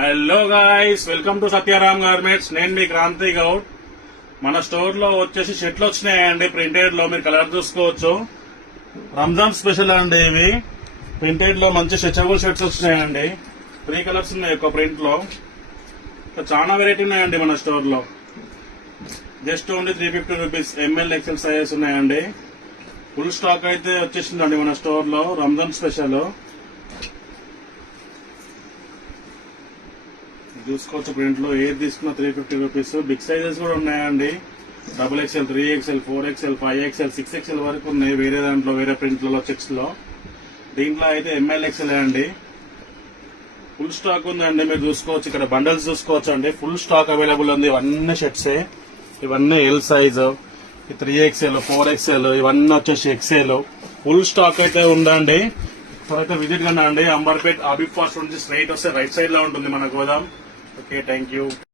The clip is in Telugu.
Hello guys, welcome to Satyaram garments. నేను మీ క్రాంతి గౌడ్. మన స్టోర్ లో వచ్చేసి షర్ట్లు వచ్చినాయండి ప్రింటెడ్ లో. మీరు కలర్ చూసుకోవచ్చు. రంజాన్ స్పెషల్ అండి ఇవి. ప్రింటెడ్ లో మంచి స్ట్రెచబుల్ షర్ట్స్ వచ్చినాయండి. 3 కలర్స్ ఉన్నాయి ఒక ప్రింట్ లో. చాలా వెరైటీ ఉన్నాయండి మన స్టోర్ లో. Just only 350 rupees. M L XL sizes ఉన్నాయండి. ఫుల్ స్టాక్ అయితే వచ్చేసిందండి మన స్టోర్ లో. రంజాన్ స్పెషల్ చూసుకోవచ్చు. ప్రింట్ లో ఏది తీసుకున్నా 350 రూపీస్. బిగ్ సైజెస్ కూడా ఉన్నాయండి. XXL, 3XL, 4XL, 5XL, 6XL వరకు ఉన్నాయి. వేరే దాంట్లో వేరే ప్రింట్లలో చెక్స్ లో. దీంట్లో అయితే ఎంఎల్ ఎక్సెల్ అండి. ఫుల్ స్టాక్ ఉందండి. మీరు చూసుకోవచ్చు. ఇక్కడ బండల్స్ చూసుకోవచ్చు అండి. ఫుల్ స్టాక్ అవైలబుల్ ఉంది. ఇవన్నీ షర్ట్సే. ఇవన్నీ ఎల్ సైజ్, 3XL, 4XL, ఇవన్నీ వచ్చేసి XL. ఫుల్ స్టాక్ అయితే ఉందండి. ఇప్పుడైతే విజిట్ కన్నా అండి. అంబర్పేట్ ఆబిబ్ ఫాస్ట్ నుంచి స్ట్రైట్ వస్తే రైట్ సైడ్ లో ఉంటుంది మన గోదాం. Okay, thank you.